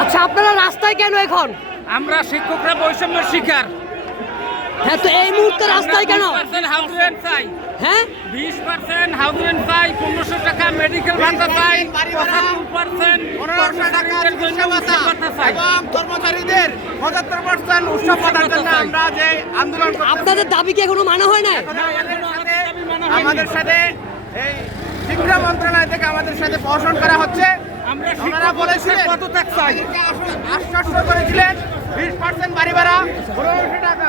আচ্ছা আপনারা রাস্তায় কেন এখন? আমরা শিক্ষকরা বৈষম্যের শিকার। হ্যাঁ তো এই মুহূর্তে রাস্তায় কেন? চাই। হ্যাঁ? বিশ পার্সেন্ট হাউস রেন্ট চাই পনেরোশো টাকা মেডিকেল ভাতা চাই পঁচাত্তর পার্সেন্ট পনেরোশো টাকা চিকিৎসা ভাতা এবং কর্মচারীদের পঁচাত্তর পার্সেন্ট উৎসব ভাতার জন্য আমরা যে আন্দোলন আপনাদের দাবি কি এখনও মানা হয় না আমাদের সাথে আমাদের সাথে এই শিক্ষা মন্ত্রণালয় থেকে আমাদের সাথে প্রহসন করা হচ্ছে। আমরা বলেছিলেন কত টাকা চাই আশ্বস্ত করেছিলেন বিশ পার্সেন্ট বাড়ি ভাড়া পনেরোশো টাকা।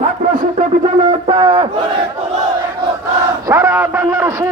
ছাত্র শিক্ষক জনতা। সারা বাংলাদেশে